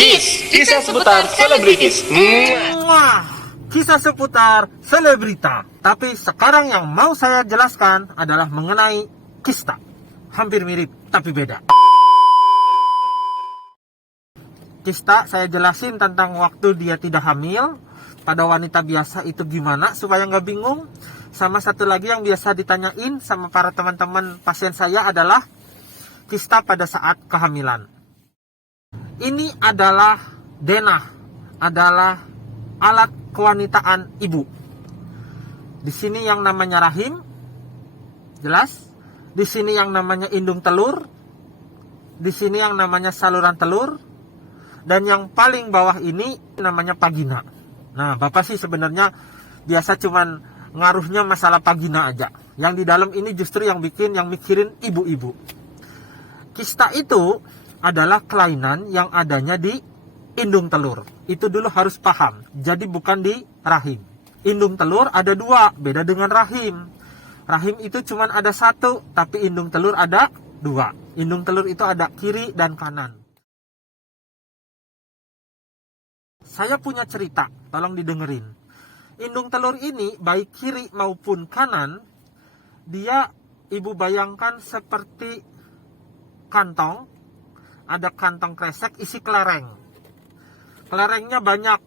Kisah seputar selebritis. Wah, kisah seputar selebrita. Tapi sekarang yang mau saya jelaskan adalah mengenai kista. Hampir mirip, tapi beda. Kista saya jelasin tentang waktu dia tidak hamil. Pada wanita biasa itu gimana supaya nggak bingung. Sama satu lagi yang biasa ditanyain sama para teman-teman pasien saya adalah kista pada saat kehamilan. Ini adalah denah, adalah alat kewanitaan ibu. Di sini yang namanya rahim, jelas. Di sini yang namanya indung telur. Di sini yang namanya saluran telur. Dan yang paling bawah ini namanya vagina. Nah, Bapak sih sebenarnya biasa cuman ngaruhnya masalah vagina aja. Yang di dalam ini justru yang mikirin ibu-ibu. Kista itu adalah kelainan yang adanya di indung telur. Itu dulu harus paham. Jadi bukan di rahim. Indung telur ada dua, beda dengan rahim. Rahim itu cuma ada satu, tapi indung telur ada dua. Indung telur itu ada kiri dan kanan. Saya punya cerita, tolong didengerin. Indung telur ini, baik kiri maupun kanan, dia ibu bayangkan seperti kantong. Ada kantong kresek isi kelereng. Kelerengnya banyak.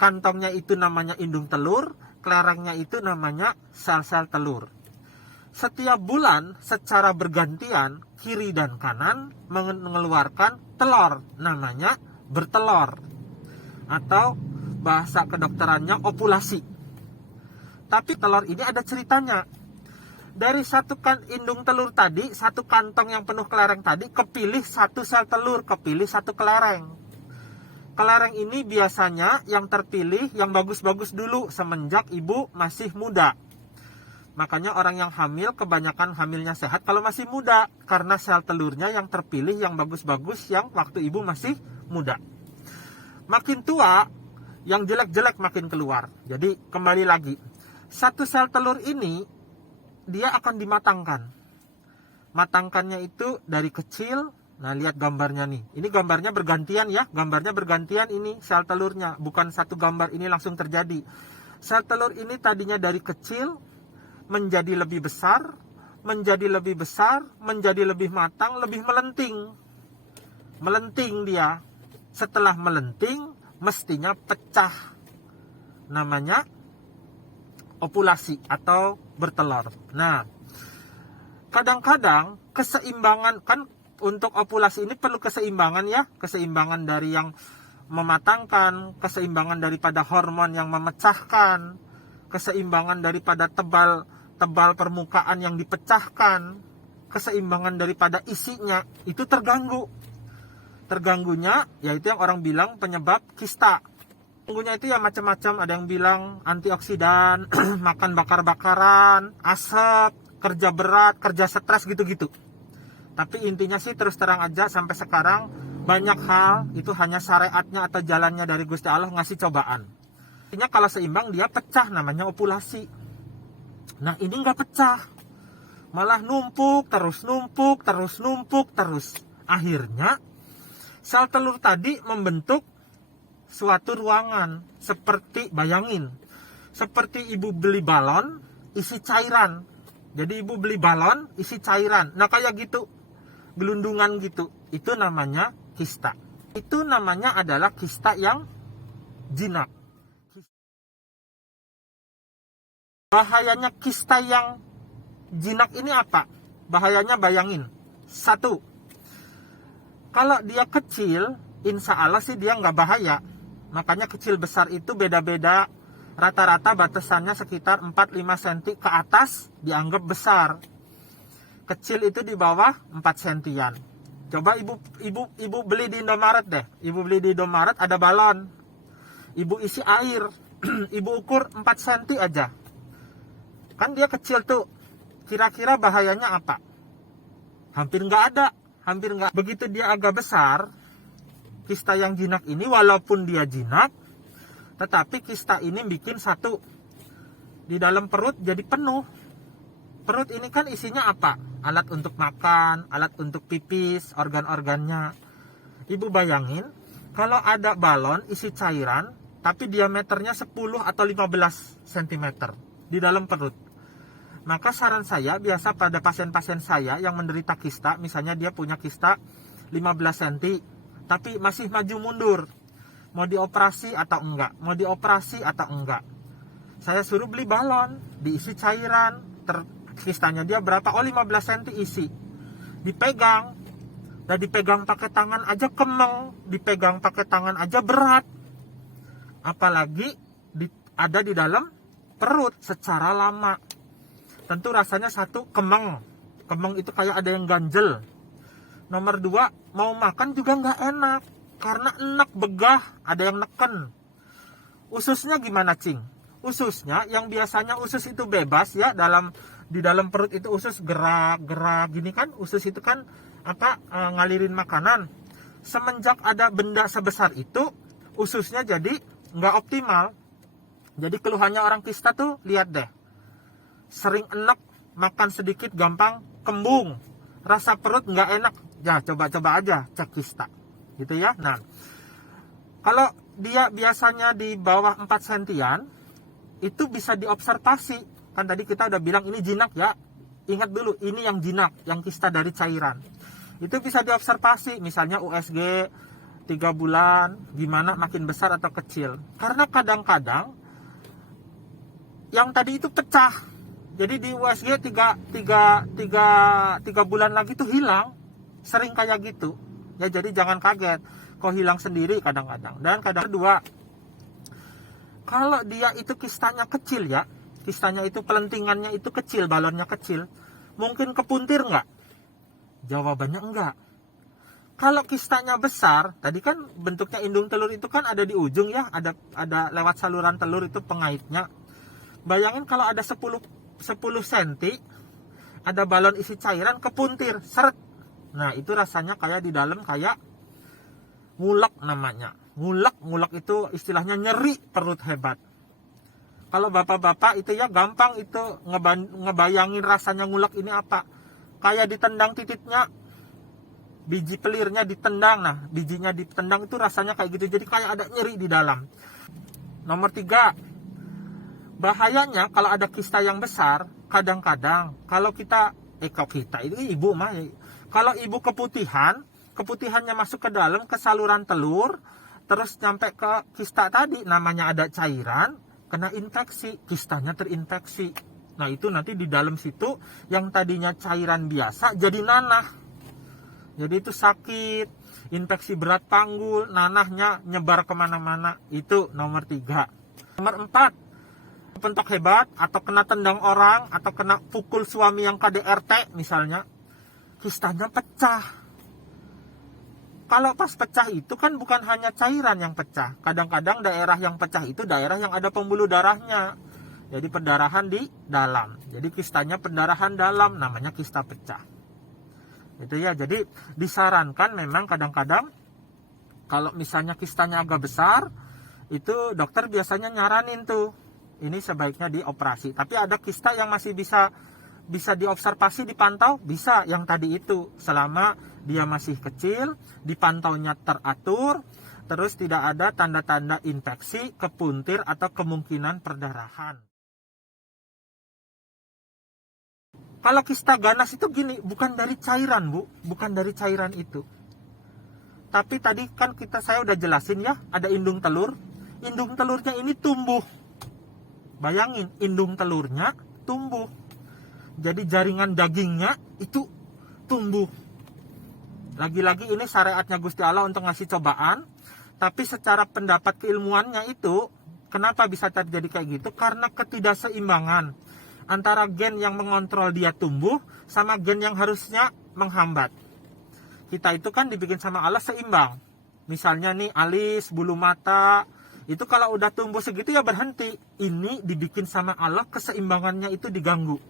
Kantongnya itu namanya indung telur, kelerengnya itu namanya sel-sel telur. Setiap bulan secara bergantian kiri dan kanan mengeluarkan telur, namanya bertelur. Atau bahasa kedokterannya ovulasi. Tapi telur ini ada ceritanya. Dari satu indung telur tadi, satu kantong yang penuh kelereng tadi, kepilih satu sel telur, kepilih satu kelereng. Kelereng ini biasanya yang terpilih, yang bagus-bagus dulu, semenjak ibu masih muda. Makanya orang yang hamil, kebanyakan hamilnya sehat kalau masih muda. Karena sel telurnya yang terpilih, yang bagus-bagus, yang waktu ibu masih muda. Makin tua, yang jelek-jelek makin keluar. Jadi kembali lagi, satu sel telur ini, dia akan dimatangkan. Matangkannya itu dari kecil. Nah, lihat gambarnya nih. Ini gambarnya bergantian ya. Gambarnya bergantian ini sel telurnya. Bukan satu gambar ini langsung terjadi. Sel telur ini tadinya dari kecil menjadi lebih besar, menjadi lebih besar, menjadi lebih matang, lebih melenting. Melenting dia. Setelah melenting, mestinya pecah. Namanya ovulasi atau bertelur. Nah, kadang-kadang keseimbangan, kan untuk ovulasi ini perlu keseimbangan ya, keseimbangan dari yang mematangkan, keseimbangan daripada hormon yang memecahkan, keseimbangan daripada tebal permukaan yang dipecahkan, keseimbangan daripada isinya itu terganggu. Terganggunya yaitu yang orang bilang penyebab kista. Sungguhnya itu ya macam-macam, ada yang bilang antioksidan, makan bakar-bakaran, asap, kerja berat, kerja stres gitu-gitu. Tapi intinya sih terus terang aja sampai sekarang banyak hal itu hanya syariatnya atau jalannya dari Gusti Allah ngasih cobaan. Intinya kalau seimbang dia pecah, namanya ovulasi. Nah ini nggak pecah, malah numpuk terus. Akhirnya sel telur tadi membentuk suatu ruangan, seperti bayangin, seperti ibu beli balon isi cairan. Jadi ibu beli balon isi cairan. Nah kayak gitu, gelundungan gitu. Itu namanya kista. Itu namanya adalah kista yang jinak. Bahayanya kista yang jinak ini apa? Bahayanya bayangin. Satu, kalau dia kecil, insya Allah sih dia nggak bahaya. Makanya kecil besar itu beda-beda. Rata-rata batasannya sekitar 4-5 cm ke atas dianggap besar. Kecil itu di bawah 4 sentian. Coba ibu beli di Indomaret deh. Ibu beli di Indomaret ada balon. Ibu isi air. Ibu ukur 4 cm aja. Kan dia kecil tuh. Kira-kira bahayanya apa? Hampir nggak ada. Hampir nggak. Begitu dia agak besar, kista yang jinak ini walaupun dia jinak, tetapi kista ini bikin satu, di dalam perut jadi penuh. Perut ini kan isinya apa? Alat untuk makan, alat untuk pipis, organ-organnya. Ibu bayangin, Kalau ada balon isi cairan, tapi diameternya 10 atau 15 cm di dalam perut, maka saran saya biasa pada pasien-pasien saya yang menderita kista, misalnya dia punya kista 15 cm, tapi masih maju mundur, mau dioperasi atau enggak, saya suruh beli balon, diisi cairan, kistanya dia berapa, 15 cm isi, dipegang, dan dipegang pakai tangan aja kemeng, dipegang pakai tangan aja berat, apalagi ada di dalam perut secara lama. Tentu rasanya satu, kemeng itu kayak ada yang ganjel. Nomor 2, mau makan juga nggak enak karena enak, begah, ada yang neken. Ususnya gimana, Cing? Ususnya yang biasanya usus itu bebas ya, di dalam perut itu usus gerak gini kan, usus itu kan ngalirin makanan. Semenjak ada benda sebesar itu, ususnya jadi nggak optimal. Jadi keluhannya orang kista tuh, lihat deh, sering enek, makan sedikit gampang kembung, rasa perut nggak enak. Ya coba aja cek kista gitu ya. Nah, kalau dia biasanya di bawah 4 sentian, itu bisa diobservasi. Kan tadi kita udah bilang ini jinak ya, ingat dulu ini yang jinak, yang kista dari cairan. Itu bisa diobservasi, misalnya USG 3 bulan, gimana makin besar atau kecil. Karena kadang-kadang yang tadi itu pecah. Jadi di USG 3 bulan lagi tuh hilang. Sering kayak gitu. Ya jadi jangan kaget kok hilang sendiri kadang-kadang. Dan kadang kedua, kalau dia itu kistanya kecil ya, kistanya itu pelentingannya itu kecil, balonnya kecil, mungkin kepuntir nggak? Jawabannya enggak. Kalau kistanya besar, tadi kan bentuknya indung telur itu kan ada di ujung ya, ada lewat saluran telur itu pengaitnya. Bayangin kalau ada 10 cm, ada balon isi cairan kepuntir, seret. Nah, itu rasanya kayak di dalam kayak ngulek namanya. Ngulek itu istilahnya nyeri perut hebat. Kalau bapak-bapak itu ya gampang itu ngebayangin rasanya ngulek ini apa. Kayak ditendang titiknya, biji pelirnya ditendang. Nah, bijinya ditendang itu rasanya kayak gitu. Jadi kayak ada nyeri di dalam. Nomor 3, bahayanya kalau ada kista yang besar, kadang-kadang kalau kita ini ibu mah, kalau ibu keputihannya masuk ke dalam ke saluran telur, terus nyampe ke kista tadi, namanya ada cairan, kena infeksi, kistanya terinfeksi. Nah itu nanti di dalam situ yang tadinya cairan biasa jadi nanah, jadi itu sakit, infeksi berat panggul, nanahnya nyebar kemana-mana. Itu nomor 3. Nomor 4, pentok hebat atau kena tendang orang atau kena pukul suami yang KDRT misalnya, kistanya pecah. Kalau pas pecah itu kan bukan hanya cairan yang pecah, kadang-kadang daerah yang pecah itu daerah yang ada pembuluh darahnya, jadi pendarahan di dalam, jadi kistanya pendarahan dalam, namanya kista pecah. Itu ya, jadi disarankan memang kadang-kadang kalau misalnya kistanya agak besar, itu dokter biasanya nyaranin tuh, ini sebaiknya dioperasi. Tapi ada kista yang masih bisa diobservasi, dipantau, bisa yang tadi itu, selama dia masih kecil, dipantaunya teratur, terus tidak ada tanda-tanda infeksi, kepuntir, atau kemungkinan perdarahan. Kalau kista ganas itu gini, bukan dari cairan Bu, bukan dari cairan itu. Tapi tadi kan saya udah jelasin ya, ada indung telur. Indung telurnya ini tumbuh. Bayangin, indung telurnya tumbuh. Jadi jaringan dagingnya itu tumbuh. Lagi-lagi ini syariatnya Gusti Allah untuk ngasih cobaan. Tapi secara pendapat keilmuannya itu, kenapa bisa terjadi kayak gitu? Karena ketidakseimbangan antara gen yang mengontrol dia tumbuh sama gen yang harusnya menghambat. Kita itu kan dibikin sama Allah seimbang. Misalnya nih alis, bulu mata, itu kalau udah tumbuh segitu ya berhenti. Ini dibikin sama Allah, keseimbangannya itu diganggu.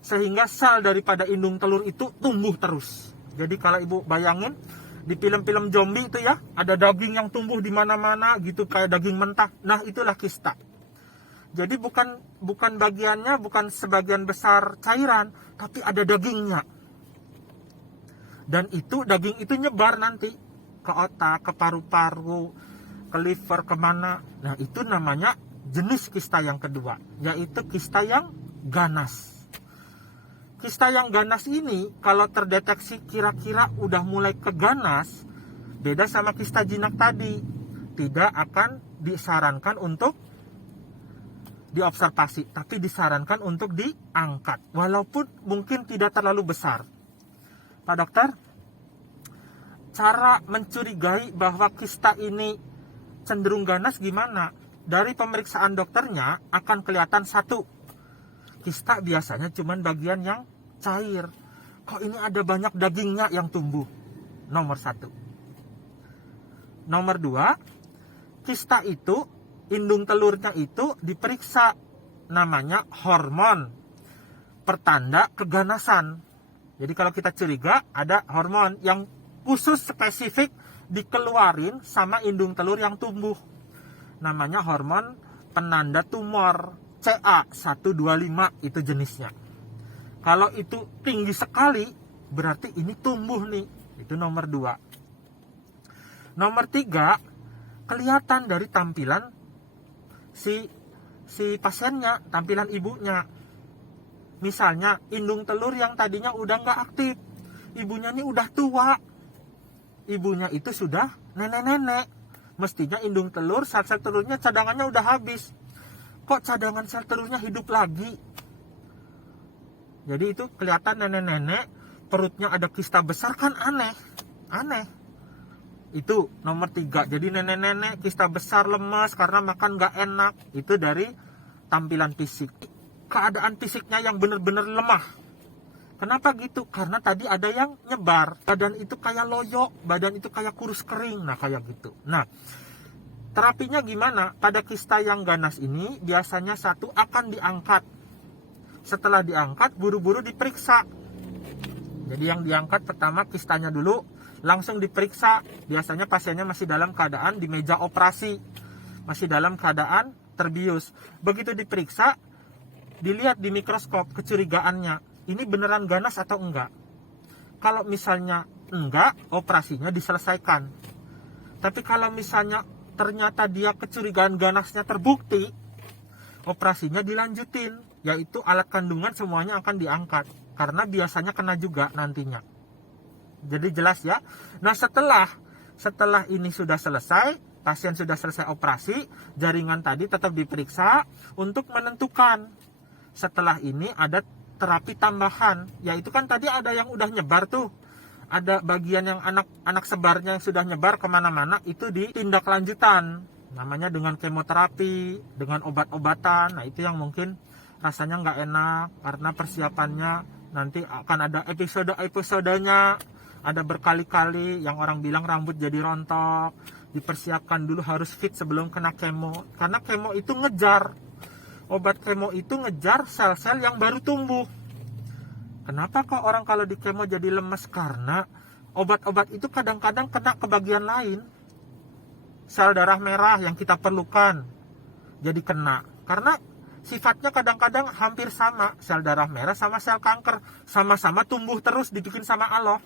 Sehingga sel daripada indung telur itu tumbuh terus. Jadi kalau ibu bayangin, di film-film zombie itu ya, ada daging yang tumbuh di mana-mana gitu, kayak daging mentah. Nah itulah kista. Jadi bukan bagiannya, bukan sebagian besar cairan, tapi ada dagingnya. Dan itu daging itu nyebar nanti ke otak, ke paru-paru, ke liver, kemana. Nah, itu namanya jenis kista yang kedua, yaitu kista yang ganas. Kista yang ganas ini kalau terdeteksi kira-kira udah mulai ke ganas, beda sama kista jinak tadi. Tidak akan disarankan untuk diobservasi, tapi disarankan untuk diangkat, walaupun mungkin tidak terlalu besar. Pak dokter, cara mencurigai bahwa kista ini cenderung ganas gimana? Dari pemeriksaan dokternya akan kelihatan satu, kista biasanya cuma bagian yang cair. Kok ini ada banyak dagingnya yang tumbuh? Nomor satu. Nomor dua, kista itu, indung telurnya itu diperiksa, namanya hormon pertanda keganasan. Jadi kalau kita curiga ada hormon yang khusus spesifik dikeluarin sama indung telur yang tumbuh, namanya hormon penanda tumor, CA125 itu jenisnya. Kalau itu tinggi sekali, berarti ini tumbuh nih. Itu nomor 2. Nomor 3, kelihatan dari tampilan si pasiennya, tampilan ibunya. Misalnya indung telur yang tadinya udah nggak aktif, ibunya ini udah tua. Ibunya itu sudah nenek-nenek. Mestinya indung telur, sel-sel telurnya cadangannya udah habis. Kok cadangan sel telurnya hidup lagi? Jadi itu kelihatan nenek-nenek, perutnya ada kista besar, kan aneh. Itu nomor 3. Jadi nenek-nenek kista besar, lemas karena makan gak enak. Itu dari tampilan fisik. Keadaan fisiknya yang benar-benar lemah. Kenapa gitu? Karena tadi ada yang nyebar. Badan itu kayak loyo, badan itu kayak kurus kering. Nah, kayak gitu. Nah, terapinya gimana? Pada kista yang ganas ini biasanya satu akan diangkat. Setelah diangkat, buru-buru diperiksa. Jadi yang diangkat pertama kistanya dulu, langsung diperiksa. Biasanya pasiennya masih dalam keadaan di meja operasi, masih dalam keadaan terbius. Begitu diperiksa, dilihat di mikroskop kecurigaannya, ini beneran ganas atau enggak. Kalau misalnya enggak, operasinya diselesaikan. Tapi kalau misalnya ternyata dia kecurigaan ganasnya terbukti, operasinya dilanjutin, yaitu alat kandungan semuanya akan diangkat, karena biasanya kena juga nantinya. Jadi jelas ya. Nah, setelah ini sudah selesai, pasien sudah selesai operasi, jaringan tadi tetap diperiksa untuk menentukan. Setelah ini ada terapi tambahan, yaitu kan tadi ada yang udah nyebar tuh, ada bagian yang anak sebarnya yang sudah nyebar kemana-mana, itu ditindak lanjutan, namanya dengan kemoterapi, dengan obat-obatan. Nah, itu yang mungkin rasanya nggak enak, karena persiapannya nanti akan ada episode-episodenya, ada berkali-kali, yang orang bilang rambut jadi rontok, dipersiapkan dulu harus fit sebelum kena kemo, karena kemo itu ngejar, obat kemo itu ngejar sel-sel yang baru tumbuh. Kenapa kok orang kalau di kemo jadi lemes? Karena obat-obat itu kadang-kadang kena ke bagian lain, sel darah merah yang kita perlukan jadi kena, karena sifatnya kadang-kadang hampir sama. Sel darah merah sama sel kanker sama-sama tumbuh terus, dibikin sama Allah.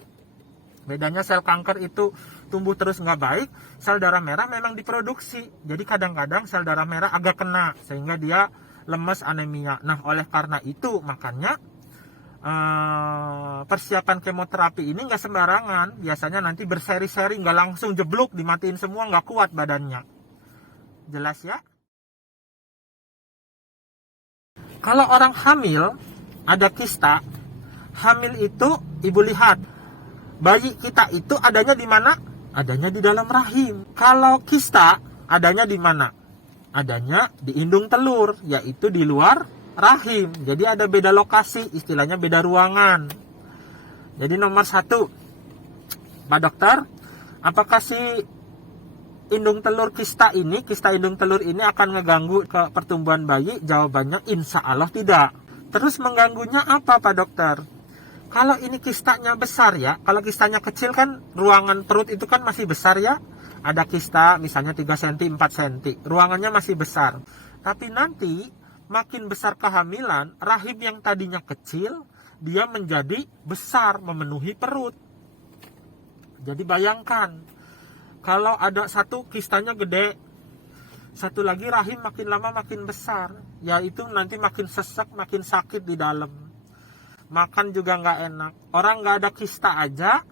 Bedanya sel kanker itu tumbuh terus nggak baik, sel darah merah memang diproduksi. Jadi kadang-kadang sel darah merah agak kena, sehingga dia lemes, anemia. Nah, oleh karena itu makanya persiapan kemoterapi ini nggak sembarangan. Biasanya nanti berseri-seri, nggak langsung jeblok dimatiin semua, nggak kuat badannya. Jelas ya? Kalau orang hamil ada kista, hamil itu ibu lihat, bayi kita itu adanya di mana? Adanya di dalam rahim. Kalau kista adanya di mana? Adanya di indung telur, yaitu di luar rahim. Jadi ada beda lokasi, istilahnya beda ruangan. Jadi nomor 1, Pak Dokter, apakah si indung telur kista indung telur ini akan ngeganggu ke pertumbuhan bayi? Jawabannya insya Allah tidak. Terus mengganggunya apa, Pak Dokter? Kalau ini kistanya besar ya, kalau kistanya kecil kan ruangan perut itu kan masih besar ya. Ada kista misalnya 3 cm, 4 cm, ruangannya masih besar. Tapi nanti makin besar kehamilan, rahim yang tadinya kecil, dia menjadi besar, memenuhi perut. Jadi bayangkan, Kalau ada satu kistanya gede, satu lagi rahim makin lama makin besar, ya itu nanti makin sesek, makin sakit di dalam. Makan juga nggak enak. Orang nggak ada kista aja,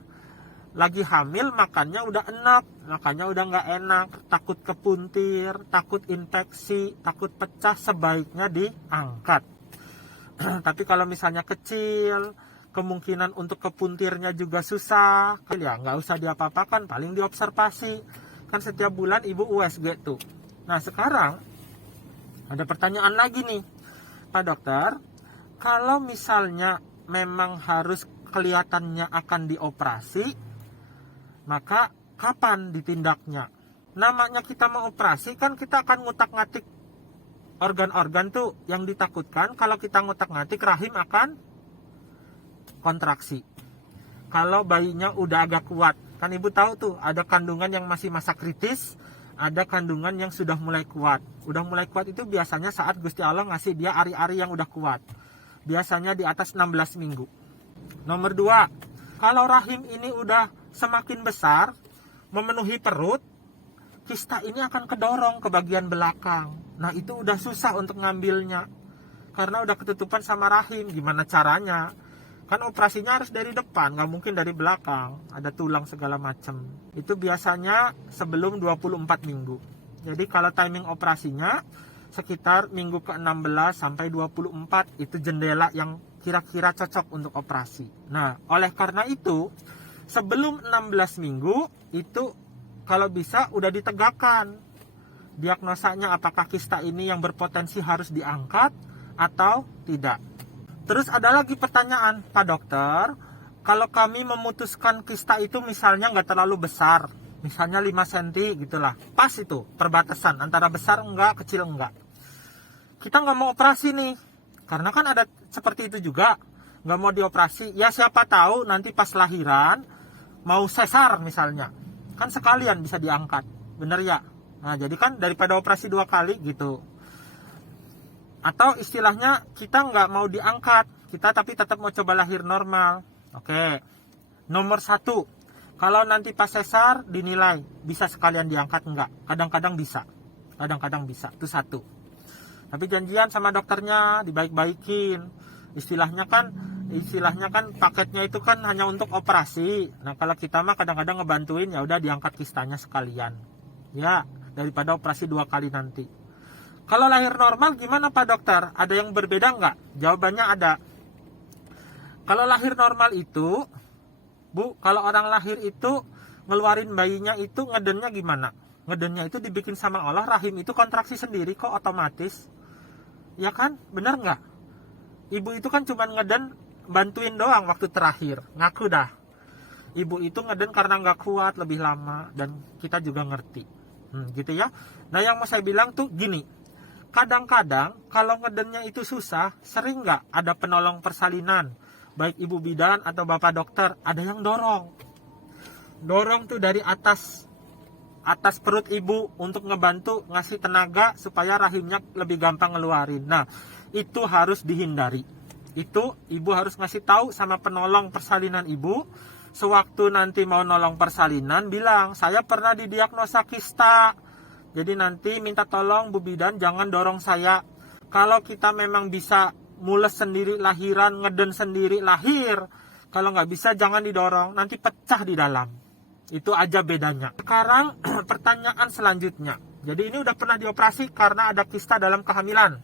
lagi hamil makannya udah enak, makannya udah nggak enak, takut kepuntir, takut infeksi, takut pecah, sebaiknya diangkat. Tapi kalau misalnya kecil, kemungkinan untuk kepuntirnya juga susah, ya nggak usah diapa-apakan, paling diobservasi. Kan setiap bulan ibu USG tuh. Nah sekarang ada pertanyaan lagi nih, Pak Dokter, kalau misalnya memang harus kelihatannya akan dioperasi, maka kapan ditindaknya? Namanya kita mau operasi kan kita akan ngutak-ngatik organ-organ tuh, yang ditakutkan kalau kita ngutak-ngatik rahim akan kontraksi. Kalau bayinya udah agak kuat, kan ibu tahu tuh ada kandungan yang masih masa kritis, ada kandungan yang sudah mulai kuat. Udah mulai kuat itu biasanya saat Gusti Allah ngasih dia ari-ari yang udah kuat. Biasanya di atas 16 minggu. Nomor 2, kalau rahim ini udah semakin besar, memenuhi perut, kista ini akan kedorong ke bagian belakang. Nah itu udah susah untuk ngambilnya, karena udah ketutupan sama rahim. Gimana caranya? Kan operasinya harus dari depan, nggak mungkin dari belakang, ada tulang segala macam. Itu biasanya sebelum 24 minggu. Jadi kalau timing operasinya sekitar minggu ke-16 sampai 24, itu jendela yang kira-kira cocok untuk operasi. Nah, oleh karena itu sebelum 16 minggu itu kalau bisa udah ditegakkan diagnosanya, apakah kista ini yang berpotensi harus diangkat atau tidak. Terus ada lagi pertanyaan, Pak Dokter, kalau kami memutuskan kista itu misalnya nggak terlalu besar, misalnya 5 cm gitulah, pas itu perbatasan antara besar enggak, kecil enggak, kita nggak mau operasi nih, karena kan ada seperti itu juga, nggak mau dioperasi, ya siapa tahu nanti pas lahiran mau sesar misalnya, kan sekalian bisa diangkat, bener ya? Nah jadi kan daripada operasi 2 kali gitu. Atau istilahnya kita nggak mau diangkat, kita tapi tetap mau coba lahir normal. Oke. Nomor 1, kalau nanti pas sesar dinilai bisa sekalian diangkat enggak? Kadang-kadang bisa, kadang-kadang bisa. Itu 1. Tapi janjian sama dokternya, dibaik-baikin. Istilahnya kan paketnya itu kan hanya untuk operasi. Nah kalau kita mah kadang-kadang ngebantuin, ya udah diangkat kistanya sekalian. Ya daripada operasi 2 kali nanti. Kalau lahir normal gimana Pak Dokter? Ada yang berbeda nggak? Jawabannya ada. Kalau lahir normal itu, Bu, kalau orang lahir itu ngeluarin bayinya itu ngedennya gimana? Ngedennya itu dibikin sama Allah, rahim itu kontraksi sendiri kok otomatis. Ya kan? Bener nggak? Ibu itu kan cuma ngeden bantuin doang waktu terakhir. Ngaku dah. Ibu itu ngeden karena nggak kuat lebih lama, dan kita juga ngerti. Gitu ya. Nah yang mau saya bilang tuh gini. Kadang-kadang kalau ngedennya itu susah, sering nggak ada penolong persalinan, baik ibu bidan atau bapak dokter, ada yang dorong tuh dari atas perut ibu untuk ngebantu ngasih tenaga supaya rahimnya lebih gampang ngeluarin. Nah itu harus dihindari. Itu ibu harus ngasih tahu sama penolong persalinan ibu, sewaktu nanti mau nolong persalinan bilang, saya pernah didiagnosa kista. Jadi nanti minta tolong Bu Bidan jangan dorong saya. Kalau kita memang bisa mules sendiri lahiran, ngeden sendiri lahir. Kalau nggak bisa jangan didorong, nanti pecah di dalam. Itu aja bedanya. Sekarang pertanyaan selanjutnya. Jadi ini udah pernah dioperasi karena ada kista dalam kehamilan.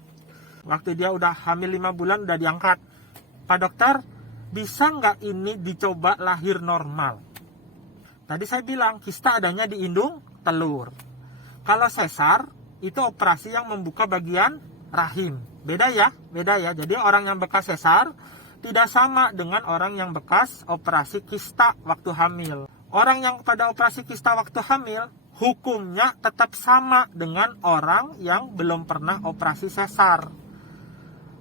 Waktu dia udah hamil 5 bulan udah diangkat. Pak Dokter, bisa nggak ini dicoba lahir normal? Tadi saya bilang kista adanya di indung telur. Kalau sesar, itu operasi yang membuka bagian rahim. Beda ya. Jadi orang yang bekas sesar tidak sama dengan orang yang bekas operasi kista waktu hamil. Orang yang pada operasi kista waktu hamil, hukumnya tetap sama dengan orang yang belum pernah operasi sesar.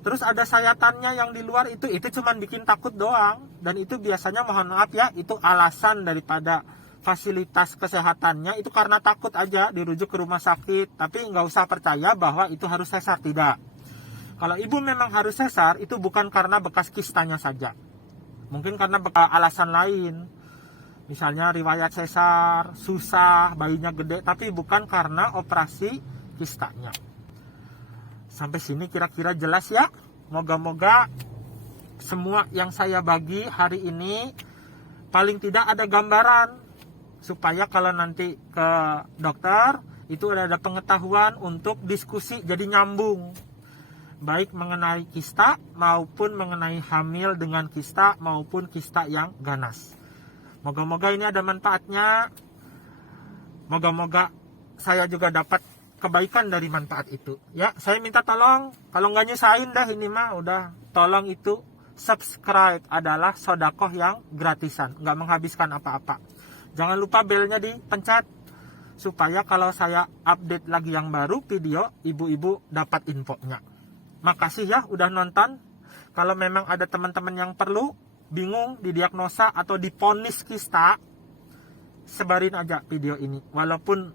Terus ada sayatannya yang di luar itu cuma bikin takut doang. Dan itu biasanya mohon maaf ya, itu alasan daripada fasilitas kesehatannya itu karena takut aja dirujuk ke rumah sakit. Tapi nggak usah percaya bahwa itu harus sesar, tidak. Kalau ibu memang harus sesar, itu bukan karena bekas kistanya saja, mungkin karena alasan lain. Misalnya riwayat sesar, susah, bayinya gede, tapi bukan karena operasi kistanya. Sampai sini kira-kira jelas ya? Moga-moga semua yang saya bagi hari ini paling tidak ada gambaran, supaya kalau nanti ke dokter itu ada pengetahuan untuk diskusi jadi nyambung, baik mengenai kista maupun mengenai hamil dengan kista maupun kista yang ganas. Moga-moga ini ada manfaatnya. Moga-moga saya juga dapat kebaikan dari manfaat itu. Ya, saya minta tolong, kalau nggak nyusahin dah ini mah udah, tolong itu subscribe adalah sodakoh yang gratisan, nggak menghabiskan apa-apa. Jangan lupa belnya dipencet supaya kalau saya update lagi yang baru video, ibu-ibu dapat infonya. Makasih ya udah nonton. Kalau memang ada teman-teman yang perlu, bingung didiagnosa atau diponis kista, sebarin aja video ini. Walaupun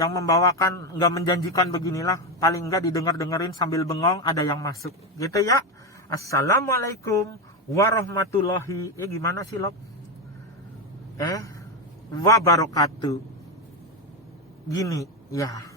yang membawakan nggak menjanjikan beginilah, paling nggak didengar-dengerin sambil bengong ada yang masuk. Gitu ya. Assalamualaikum warahmatullahi gimana sih Lob? Wabarakatuh. Gini ya.